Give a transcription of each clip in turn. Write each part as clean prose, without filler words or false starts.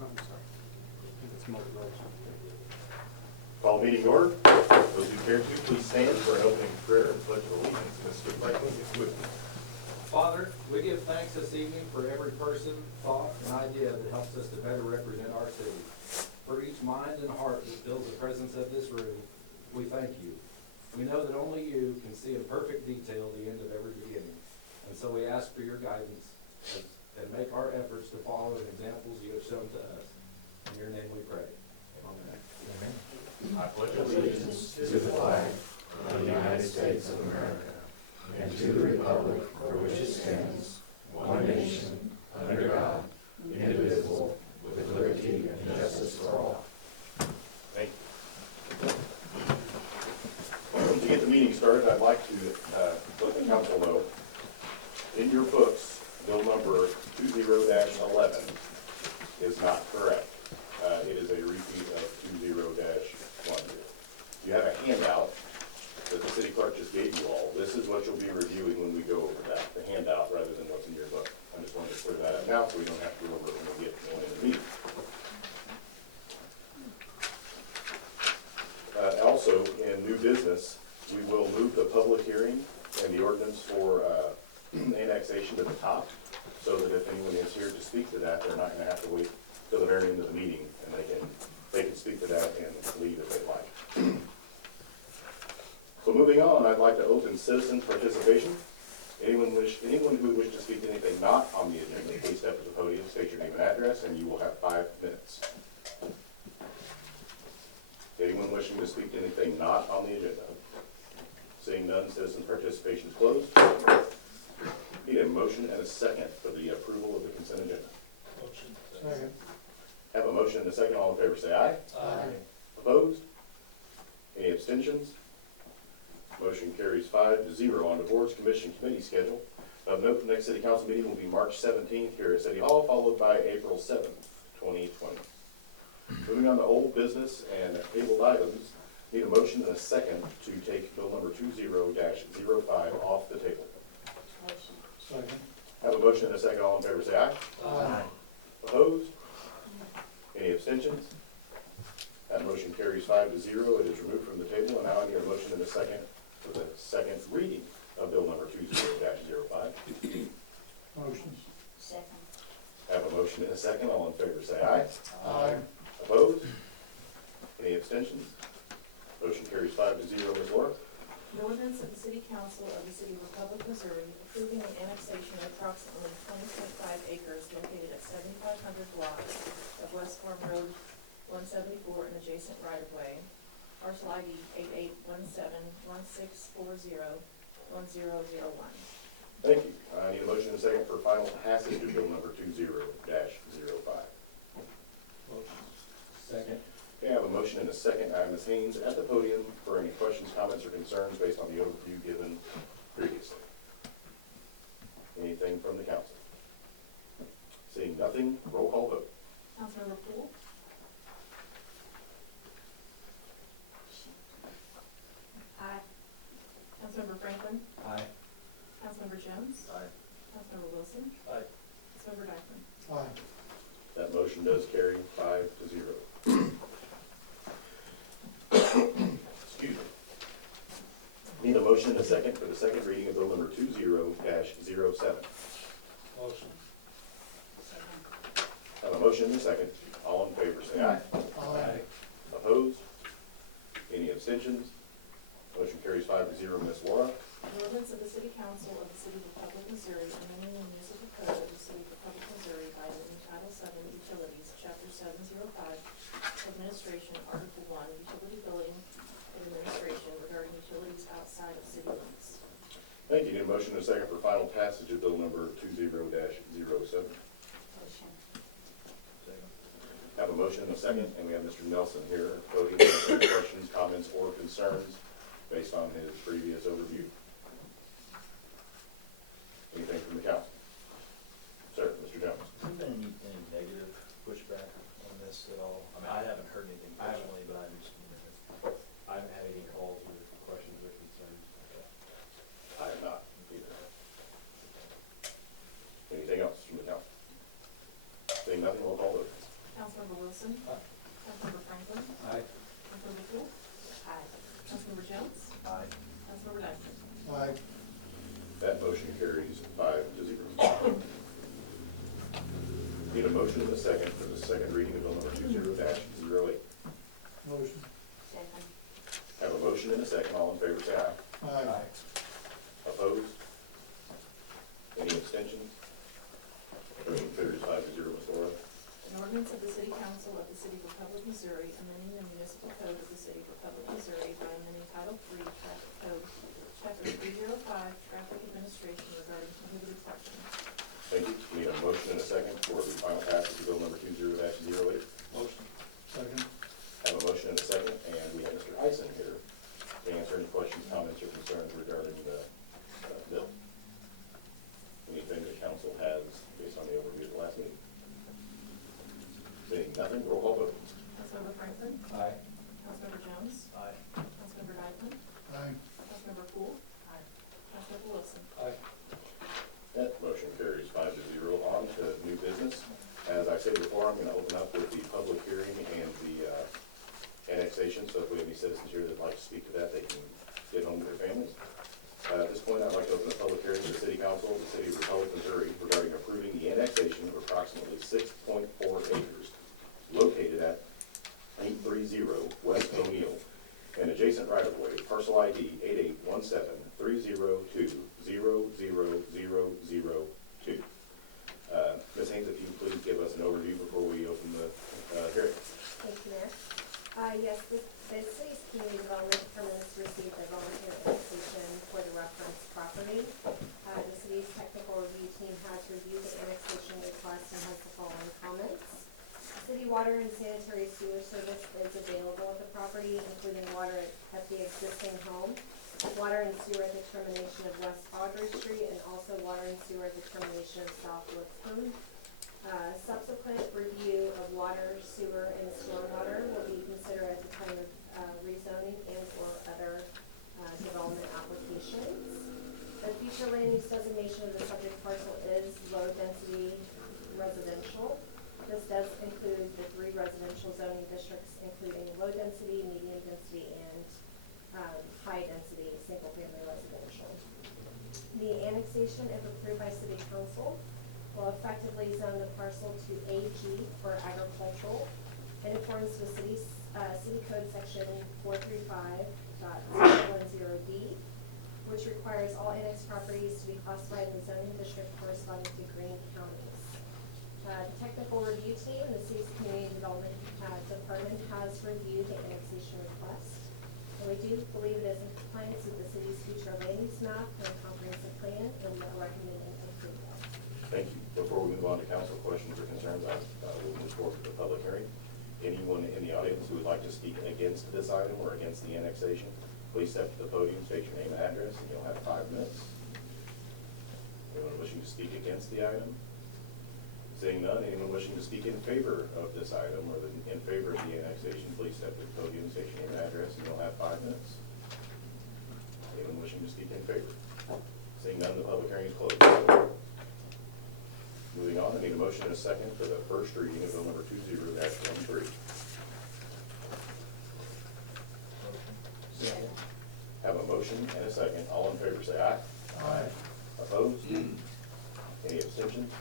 I'm sorry. I think it's multiple. Call meeting to order. Those who care to, please stand for an opening prayer and pledge of allegiance. Mr. Franklin, if you would. Father, we give thanks this evening for every person, thought, and idea that helps us to better represent our city. For each mind and heart that fills the presence of this room, we thank you. We know that only you can see in perfect detail the end of every beginning. And so we ask for your guidance and make our efforts to follow the examples you have shown to us. In your name we pray. Amen. I pledge allegiance to the flag of the United States of America and to the republic for which it stands, one nation, under God, indivisible, with liberty and justice for all. Thank you. To get the meeting started, I'd like to let the council know, in your books, bill number 20-11 is not correct. It is a repeat of 20-1. You have a handout that the city clerk just gave you all. This is what you'll be reviewing when we go over that, the handout rather than what's in your book. I just wanted to clear that up now so we don't have to go over it when we get going in the meeting. Also, in new business, we will move the public hearing and the ordinance for annexation to the top, so that if anyone is here to speak to that, they're not going to have to wait till the very end of the meeting, and they can speak to that and leave if they like. So moving on, I'd like to open citizen participation. Anyone who wishes to speak to anything not on the agenda, please step to the podium, state your name and address, and you will have 5 minutes. Anyone wishing to speak to anything not on the agenda? Seeing none, citizen participation is closed. Need a motion and a second for the approval of the consent agenda. Motion. Second. Have a motion and a second. All in favor say aye. Aye. Opposed? Any abstentions? Motion carries 5-0. On to boards, commission, committee schedule. Of note, the next city council meeting will be March 17th here at City Hall, followed by April 7th, 2020. Moving on to old business and tabled items, need a motion and a second to take bill number 20-05 off the table. Motion. Second. Have a motion and a second. All in favor say aye. Aye. Opposed? Any abstentions? That motion carries 5-0. It is removed from the table, and now I need a motion and a second for the second reading of bill number 20-05. Motion. Second. Have a motion and a second. All in favor say aye. Aye. Opposed? Any abstentions? Motion carries 5-0. Ms. Laura? An ordinance of the City Council of the City of Republic, Missouri, approving the annexation of approximately 20.5 acres located at 7,500 blocks of West Farm Road 174 and adjacent right-of-way, parcel ID 881716401001. Thank you. I need a motion and a second for final passage of bill number 20-05. Motion. Second. Okay, I have a motion and a second. I have Ms. Haynes at the podium for any questions, comments, or concerns based on the overview given previously. Anything from the council? Seeing nothing, roll call vote. Councilmember Poole? Aye. Councilmember Franklin? Aye. Councilmember Jones? Aye. Councilmember Wilson? Aye. Councilmember Dyckman? Aye. That motion does carry 5-0. Excuse me. Need a motion and a second for the second reading of bill number 20-07. Motion. Have a motion and a second. All in favor say aye. Aye. Opposed? Any abstentions? Motion carries 5-0. Ms. Laura? An ordinance of the City Council of the City of Republic, Missouri, amending the municipal code of the City of Republic, Missouri by amending Title VII Utilities, Chapter 705, Administration, Article 1, Utility Billing and Administration regarding utilities outside of city limits. Thank you. Need a motion and a second for final passage of bill number 20-07. Motion. Have a motion and a second, and we have Mr. Nelson here at the podium. Any questions, comments, or concerns based on his previous overview? Anything from the council? Sir, Mr. Jones. Has there been any negative pushback on this at all? I mean, I haven't heard anything personally, but I just, I haven't had any calls or questions or concerns. I have not either. Anything else from the council? Seeing nothing, we'll call vote. Councilmember Councilmember Wilson. Aye. Councilmember Franklin. Aye. Councilmember Poole. Aye. Councilmember Jones. Aye. Councilmember Dyson. Aye. That motion carries 5-0. Need a motion and a second for the second reading of bill number 20-08. Motion. Second. Have a motion and a second. All in favor, say aye. Aye. Opposed? Any abstentions? Motion carries 5-0, Ms. Laura. An ordinance of the City Council of the City of Republic, Missouri, amending the municipal code of the City of Republic, Missouri by amending Title III, Traffic Code, Chapter 305, Traffic Administration regarding prohibited parking. Thank you. We need a motion and a second for the final passage of bill number 20-08. Motion. Second. Have a motion and a second, and we have Mr. Eisen here to answer any questions, comments, or concerns regarding the bill. Anything that council has based on the overview of the last meeting? Seeing nothing, roll call vote. Councilmember Franklin. Aye. Councilmember Jones. Aye. Councilmember Dyson. Aye. Councilmember Poole. Aye. Councilmember Wilson. Aye. That motion carries 5-0. On to new business. As I said before, I'm going to open up with the public hearing and the annexation, so if we have any citizens here that'd like to speak to that, they can get home to their families. At this point, I'd like to open a public hearing to the City Council of the City of Republic, Missouri regarding approving the annexation of approximately 6.4 acres located at 830 West O'Neill and adjacent right-of-way, parcel ID 881730000002. Ms. Haynes, if you please give us an overview before we open the hearing. Thank you, Mayor. Yes, the city's community development departments received a volunteer annexation for the reference property. The city's technical review team has reviewed the annexation request and has the following comments. City water and sanitary sewer service is available at the property, including water at the existing home, water and sewer at the termination of West Audrey Street, and also water and sewer at the termination of South Lipscomb. Subsequent review of water, sewer, and stormwater will be considered at the time of rezoning and or other development applications. The future land use designation of the subject parcel is low-density residential. This does include the 3 residential zoning districts, including low-density, medium-density, and high-density single-family residential. The annexation, if approved by City Council, will effectively zone the parcel to AG for agricultural in accordance with City Code Section 435.010D, which requires all annexed properties to be classified in the zoning district corresponding to Greene counties. The technical review team in the city's community development department has reviewed the annexation request, and we do believe it is in compliance with the city's future land use map and comprehensive plan, and we are recommending approval. Thank you. Before we move on to council questions or concerns, I will move forward to the public hearing. Anyone in the audience who would like to speak against this item or against the annexation, please step to the podium, state your name and address, and you'll have 5 minutes. Anyone wishing to speak against the item? Seeing none, anyone wishing to speak in favor of this item or in favor of the annexation, please step to the podium, state your name and address, and you'll have 5 minutes. Anyone wishing to speak in favor? Seeing none, the public hearing is closed. Moving on, I need a motion and a second for the first reading of bill number 20-13. Second. Have a motion and a second. All in favor say aye. Aye. Opposed? Any abstentions?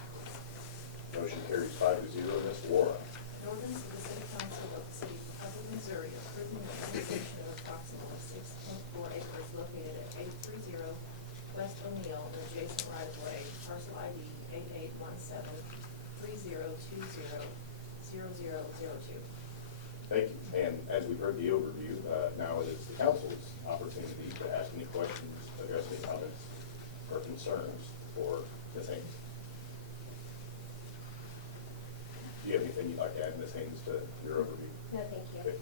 Motion carries 5-0. Ms. Laura. An ordinance of the City Council of the City of Republic, Missouri approving the annexation of approximately 6.4 acres located at 830 West O'Neill and adjacent right-of-way, parcel ID 881730200002. Thank you. And as we've heard the overview, now it is the council's opportunity to ask any questions, address any comments or concerns for Ms. Haynes. Do you have anything you'd like to add, Ms. Haynes, to your overview? No, thank you. Okay.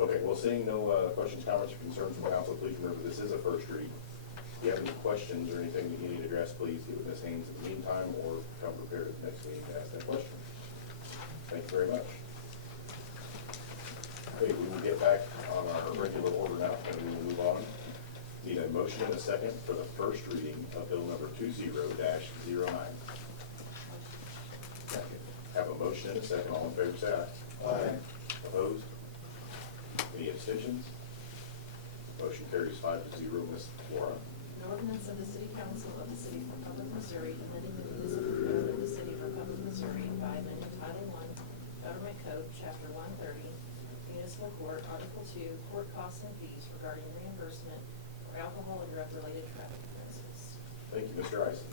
Okay, well, seeing no questions, comments, or concerns from council, please remember this is a first read. If you have any questions or anything that you need addressed, please give it Ms. Haynes in the meantime, or come prepared at the next meeting to ask that question. Thank you very much. Okay, we will get back on our regular order now, and we will move on. Need a motion and a second for the first reading of bill number 20-09. Second. Have a motion motion and a second. All in favor, say aye. Aye. Opposed? Any abstentions? Motion carries 5-0. Ms. Laura. An ordinance of the City Council of the City of Republic, Missouri, amending the municipal code of the City of Republic, Missouri by amending Title I, Government Code, Chapter 130, Municipal Court, Article 2, Court Costs and Fees regarding reimbursement for alcohol and drug-related traffic offenses. Thank you, Mr. Ison.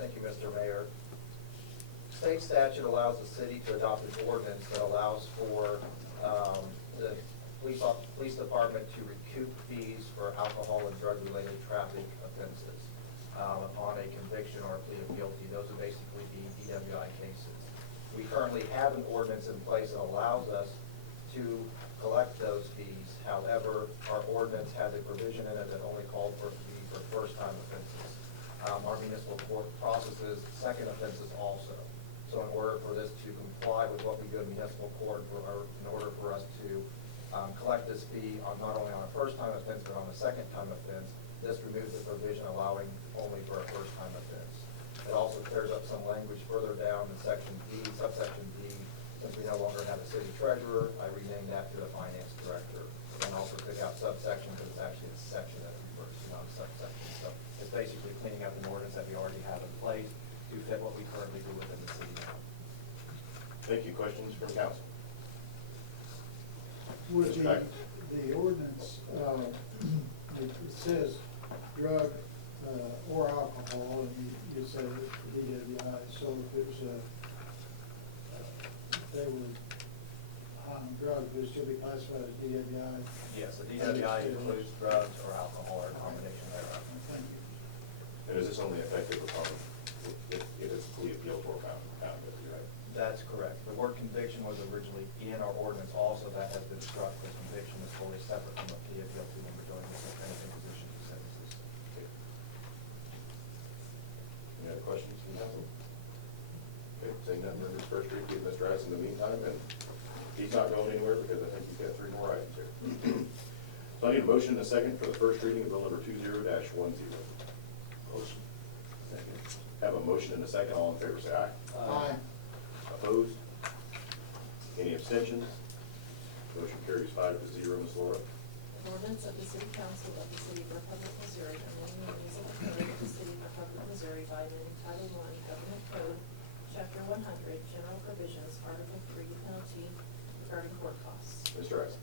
Thank you, Mr. Mayor. State statute allows the city to adopt an ordinance that allows for the police department to recoup fees for alcohol and drug-related traffic offenses upon a conviction or a plea of guilty. Those would basically be DWI cases. We currently have an ordinance in place that allows us to collect those fees. However, our ordinance has a provision in it that only called for a fee for first-time offenses. Our municipal court processes second offenses also. So in order for this to comply with what we do in municipal court, in order for us to collect this fee on not only on a first-time offense, but on a second-time offense, this removes the provision allowing only for a first-time offense. It also clears up some language further down in section D, subsection D. Since we no longer have a city treasurer, I renamed that to the finance director. And also took out subsection because it's actually a section that it refers to, not a subsection. So it's basically cleaning up an ordinance that we already have in place to fit what we currently do within the city now. Thank you. Questions from council? Would Mr. Beck. the ordinance, it says drug or alcohol, and you said it's for DWI, so if it was if they were on drugs, would it still be classified as DWI? Yes, the DWI includes drugs or alcohol or a combination thereof. Thank you. And is this only effective upon if it is plea appeal or found guilty, right? That's correct. The word conviction was originally in our ordinance also. That has been struck. The conviction is fully separate from the plea of guilty when we're doing this kind of imposition of sentences. Any other questions from council? Okay, seeing none, members first read, give Mr. Rice in the meantime, and he's not going anywhere because I think he's got 3 more items here. So I need a motion and a second for the first reading of bill number 20-10. Motion. Second. Have a motion and a second. All in favor, say aye. Aye. Opposed? Any abstentions? Motion carries 5-0. Ms. Laura. An ordinance of the City Council of the City of Republic, Missouri, amending the municipal code of the City of Republic, Missouri by amending Title I, Government Code, Chapter 100, General Provisions, Article 3, Penalty regarding court costs. Mr. Rice.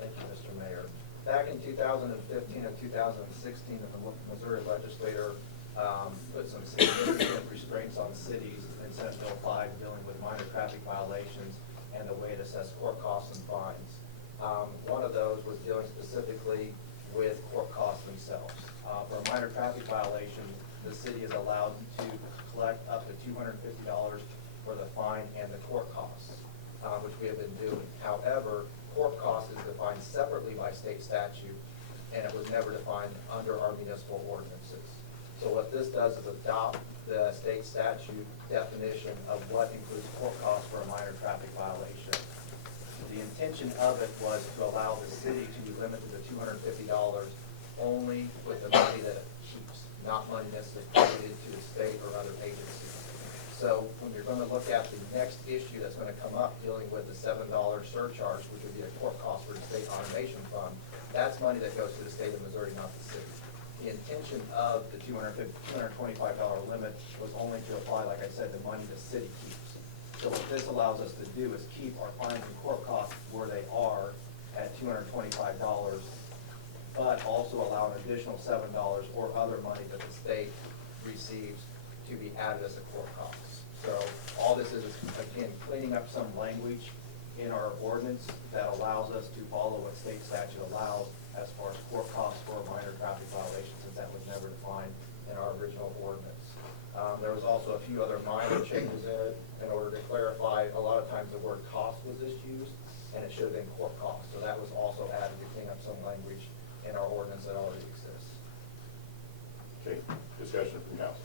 Thank you, Mr. Mayor. Back in 2015 and 2016, the Missouri legislature put some significant restraints on cities in Senate Bill 5 dealing with minor traffic violations and the way it assessed court costs and fines. One of those was dealing specifically with court costs themselves. For a minor traffic violation, the city is allowed to collect up to $250 for the fine and the court costs, which we have been doing. However, court costs is defined separately by state statute, and it was never defined under our municipal ordinances. So what this does is adopt the state statute definition of what includes court costs for a minor traffic violation. The intention of it was to allow the city to be limited to $250 only with the money that it keeps, not money necessarily credited to the state or other agencies. So when you're going to look at the next issue that's going to come up dealing with the $7 surcharge, which would be a court cost for the state automation fund, that's money that goes to the state of Missouri, not the city. The intention of the $225 limit was only to apply, like I said, the money the city keeps. So what this allows us to do is keep our fines and court costs where they are at $225, but also allow an additional $7 or other money that the state receives to be added as a court cost. So all this is again, cleaning up some language in our ordinance that allows us to follow what state statute allows as far as court costs for a minor traffic violation, since that was never defined in our original ordinance. There was also a few other minor changes in it in order to clarify. A lot of times the word cost was misused, and it should have been court cost. So that was also added to clean up some language in our ordinance that already exists. Okay, discussion from council.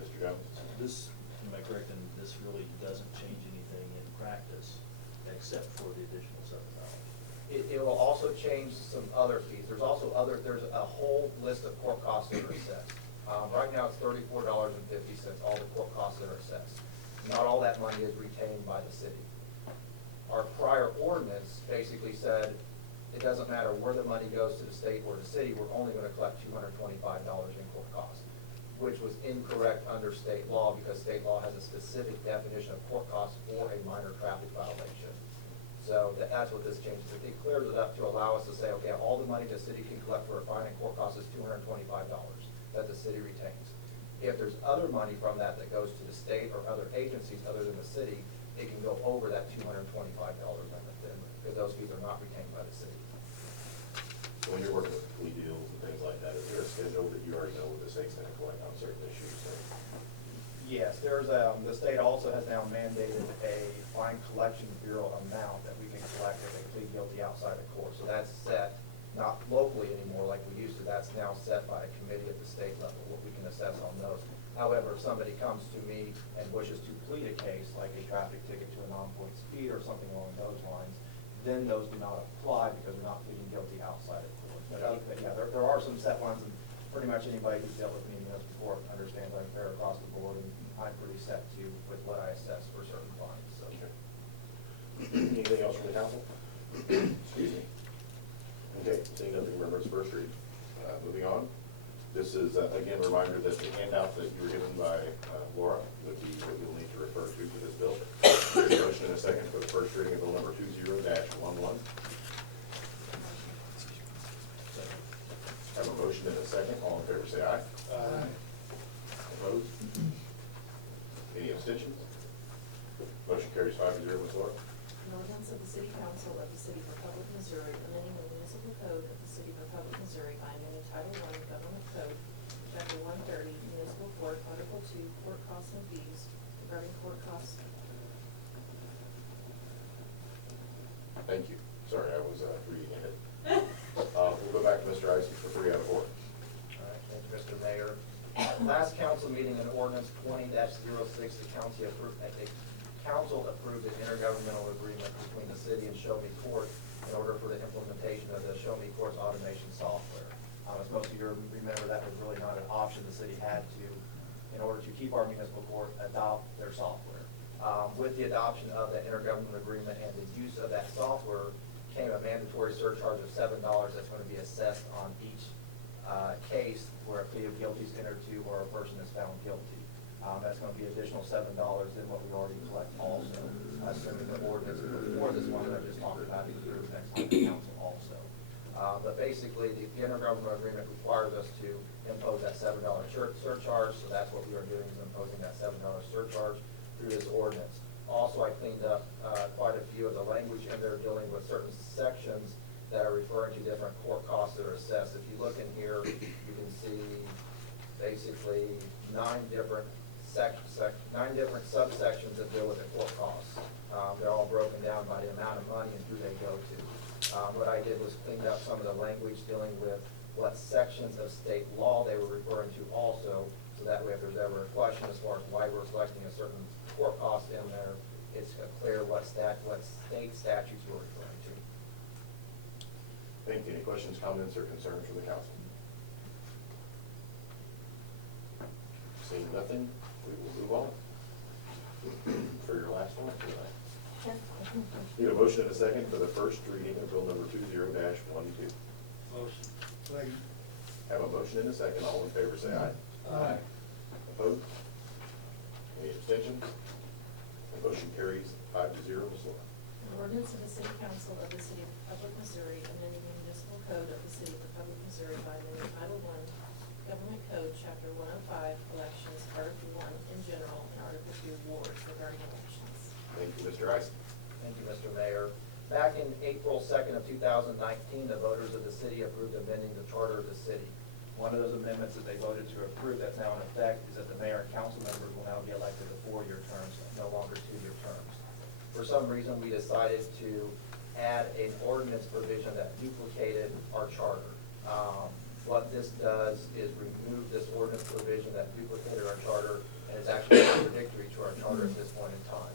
Mr. Jones. This, am I correct, and this really doesn't change anything in practice except for the additional $7? It will also change some other fees. There's a whole list of court costs that are assessed. Right now it's $34.50, all the court costs that are assessed. not all that money is retained by the city. Our prior ordinance basically said, it doesn't matter where the money goes to the state or the city, we're only gonna collect $225 in court costs, which was incorrect under state law, because state law has a specific definition of court costs for a minor traffic violation. So that's what this changes. It clears it up to allow us to say, okay, all the money the city can collect for a fine and court cost is $225 that the city retains. If there's other money from that that goes to the state or other agencies other than the city, it can go over that $225 limit then, because those fees are not retained by the city. So when you're working with plea deals and things like that, is there a schedule that you already know what the state's gonna collect on certain issues? Yes, there's, the state also has now mandated a fine collection bureau amount that we can collect if they plead guilty outside of court. So that's set, not locally anymore like we used to, that's now set by a committee at the state level, what we can assess on those. However, if somebody comes to me and wishes to plead a case, like a traffic ticket to a non-point speed or something along those lines, then those do not apply because they're not pleading guilty outside of court. But yeah, there are some set ones, and pretty much anybody who's dealt with me in this before understands I'm fair across the board, and I'm pretty set to with what I assess for certain fines, so. Okay. Anything else from the council? Excuse me. Okay, seeing nothing, remember it's first read. Moving on. This is, again, a reminder that the handout that you were given by Laura would be what you'll need to refer to for this bill. There's a motion in a second for the first reading of bill number 20-11. Have a motion in a second. All in favor say aye. Aye. Opposed? Any abstentions? Motion carries 5-0, Ms. Laura. An ordinance of the City Council of the City of Republic, Missouri, amending the municipal code of the City of Republic, Missouri by amending Title I Government Code, Chapter 130, Municipal Court, Article 2, Court Costs and Fees, regarding court costs. Thank you. Sorry, I was reading ahead. We'll go back to Mr. Icy for 3 out of 4. All right, thank you, Mr. Mayor. Last council meeting, in ordinance 20-06, the council approved an intergovernmental agreement between the city and Show Me Court in order for the implementation of the Show Me Court's automation software. As most of you remember, that was really not an option the city had to, in order to keep our municipal court, adopt their software. With the adoption of that intergovernmental agreement and the use of that software came a mandatory surcharge of $7 that's going to be assessed on each case where a plea of guilty is entered to or a person is found guilty. That's going to be additional $7 than what we already collect also, assuming the ordinance before this one that I just talked about is approved next time the council also. But basically, the intergovernmental agreement requires us to impose that $7 surcharge, so that's what we are doing, is imposing that $7 surcharge through this ordinance. Also, I cleaned up quite a few of the language in there dealing with certain sections that are referring to different court costs that are assessed. If you look in here, you can see basically 9 different subsections that deal with the court costs. They're all broken down by the amount of money and who they go to. What I did was cleaned up some of the language dealing with what sections of state law they were referring to also, so that way if there's ever a question as far as why we're selecting a certain court cost in there, it's clear what state statutes we're referring to. Thank you. Any questions, comments, or concerns from the council? Seeing nothing, we will move on. For your last one tonight. Need a motion and a second for the first reading of bill number 20-12. Motion. Second. Have a motion and a second. All in favor say aye. Aye. Opposed? Any abstentions? The motion carries 5-0. Ms. Laura. An ordinance of the City Council of the City of Republic, Missouri, amending the municipal code of the City of Republic, Missouri by amending Title I Government Code, Chapter 105, Elections, Article 1 in general, and Article 2 Wards regarding elections. Thank you, Mr. Ice. Thank you, Mr. Mayor. Back in April 2nd of 2019, the voters of the city approved amending the charter of the city. One of those amendments that they voted to approve that's now in effect is that the mayor and council members will now be elected to 4-year terms, no longer 2-year terms. For some reason, we decided to add an ordinance provision that duplicated our charter. What this does is remove this ordinance provision that duplicated our charter, and it's actually contradictory to our charter at this point in time.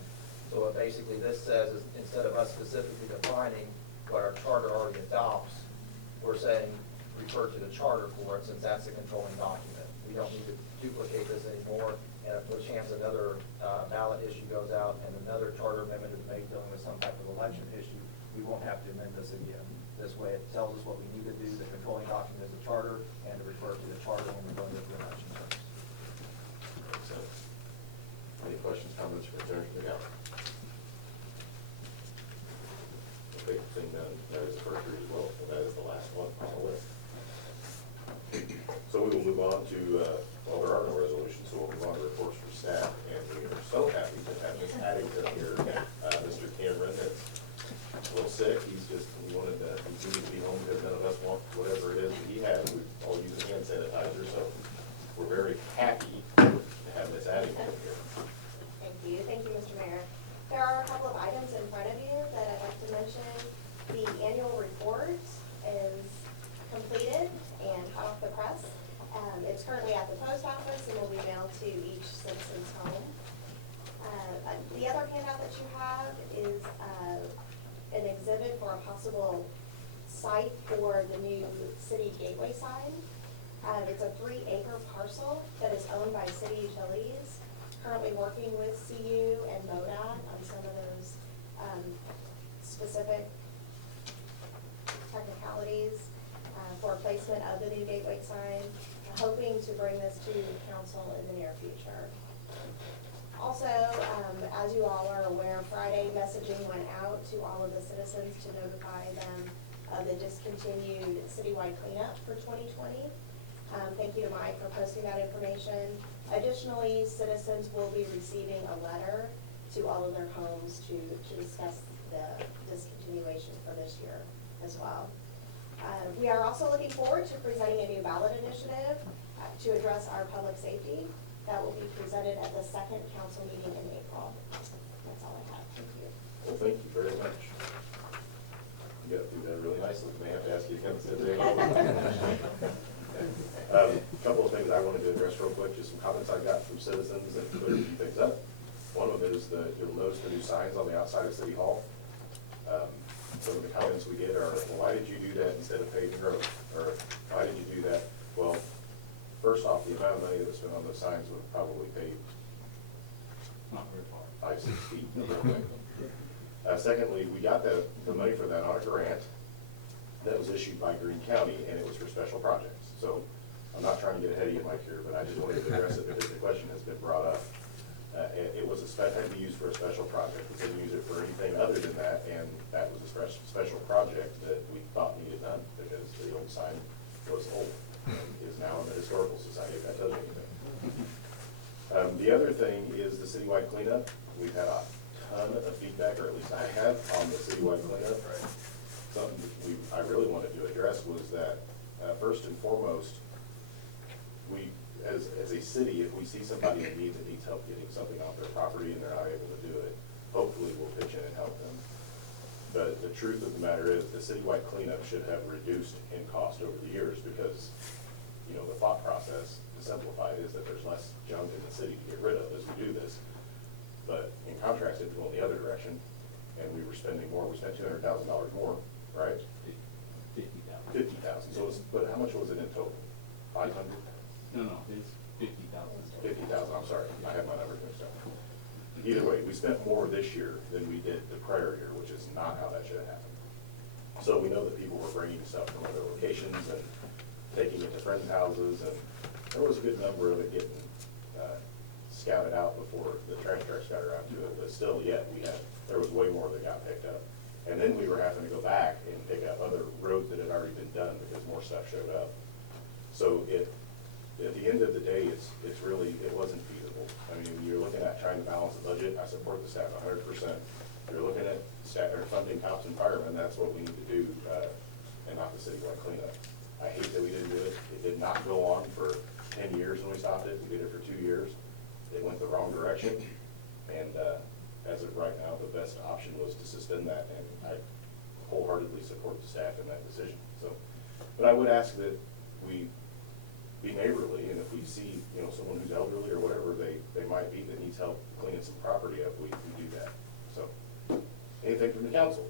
So what basically this says is, instead of us specifically defining what our charter already adopts, we're saying refer to the charter for it, since that's the controlling document. We don't need to duplicate this anymore. and if there's chance another ballot issue goes out and another charter amendment is made dealing with some type of election issue, we won't have to amend this again. This way, it tells us what we need to do, the controlling document is the charter, and to refer to the charter when we're going to the election terms. Makes sense. Any questions, comments from attorney McGowan? Okay, seeing none, that is the first read as well, and that is the last one on the list. So we will move on to, well, there are no resolutions, so we'll move on to reports from staff, and we are so happy to have Ms. Addington here. Mr. Cameron is a little sick, he wanted to continue to be home because none of us want whatever it is that he has. We're all using hand sanitizer, so we're very happy to have Ms. Addington here. Thank you, Mr. Mayor. There are a couple of items in front of you that I'd like to mention. The annual report is completed and hot off the press. It's currently at the post office and will be mailed to each citizen's home. The other handout that you have is an exhibit for a possible site for the new city gateway sign. It's a 3-acre parcel that is owned by city utilities, currently working with CU and MoDOT on some of those specific technicalities for placement of the new gateway sign, hoping to bring this to council in the near future. Also, as you all are aware, Friday messaging went out to all of the citizens to notify them of the discontinued citywide cleanup for 2020. Thank you to Mike for posting that information. Additionally, citizens will be receiving a letter to all of their homes to discuss the discontinuation for this year as well. We are also looking forward to presenting a new ballot initiative to address our public safety. That will be presented at the second council meeting in April. That's all I have. Thank you. Well, thank you very much. You got to do that really nicely. May have to ask you again today. A couple of things I wanted to address real quick, just some comments I got from citizens and clear a few things up. One of them is you'll notice the new signs on the outside of City Hall. Some of the comments we get are, well, why did you do that instead of paving roads? Or why did you do that? Well, first off, the amount of money that was spent on those signs would have probably paved Not very far. 5, 6 feet. Secondly, we got the money for that on a grant that was issued by Greene County, and it was for special projects. So I'm not trying to get ahead of you, Mike, here, but I just wanted to address it because the question has been brought up. It was had to be used for a special project. We couldn't use it for anything other than that, and that was a special project that we thought needed done because the old sign was old and is now in the Historical Society, if that tells you anything. The other thing is the citywide cleanup. We've had a ton of feedback, or at least I have, on the citywide cleanup. Something I really wanted to address was that, first and foremost, we, as a city, if we see somebody in need that needs help getting something off their property and they're not able to do it, hopefully we'll pitch in and help them. But the truth of the matter is the citywide cleanup should have reduced in cost over the years because, you know, the thought process, to simplify it, is that there's less junk in the city to get rid of as we do this. But in contrast, it's going the other direction, and we were spending more. We spent $200,000 more, right? 50,000. 50,000. So, but how much was it in total? 500? No, it's 50,000. 50,000. I'm sorry, I have my numbers mixed up. Either way, we spent more this year than we did the prior year, which is not how that should have happened. So we know that people were bringing stuff from other locations and taking it to friends' houses, and there was a good number of it getting scouted out before the trash trucks got around to it. But still, yet there was way more that got picked up. And then we were having to go back and pick up other roads that had already been done because more stuff showed up. So at the end of the day, it wasn't feasible. I mean, you're looking at trying to balance the budget. I support the staff 100%. You're looking at funding cops and firemen. That's what we need to do, and not the citywide cleanup. I hate that we didn't do it. It did not go on for 10 years when we stopped it. We did it for 2 years. It went the wrong direction, and as of right now, the best option was to suspend that, and I wholeheartedly support the staff in that decision. So, but I would ask that we be neighborly, and if we see, you know, someone who's elderly or whatever they might be that needs help cleaning some property up, we do that. So, anything from the council?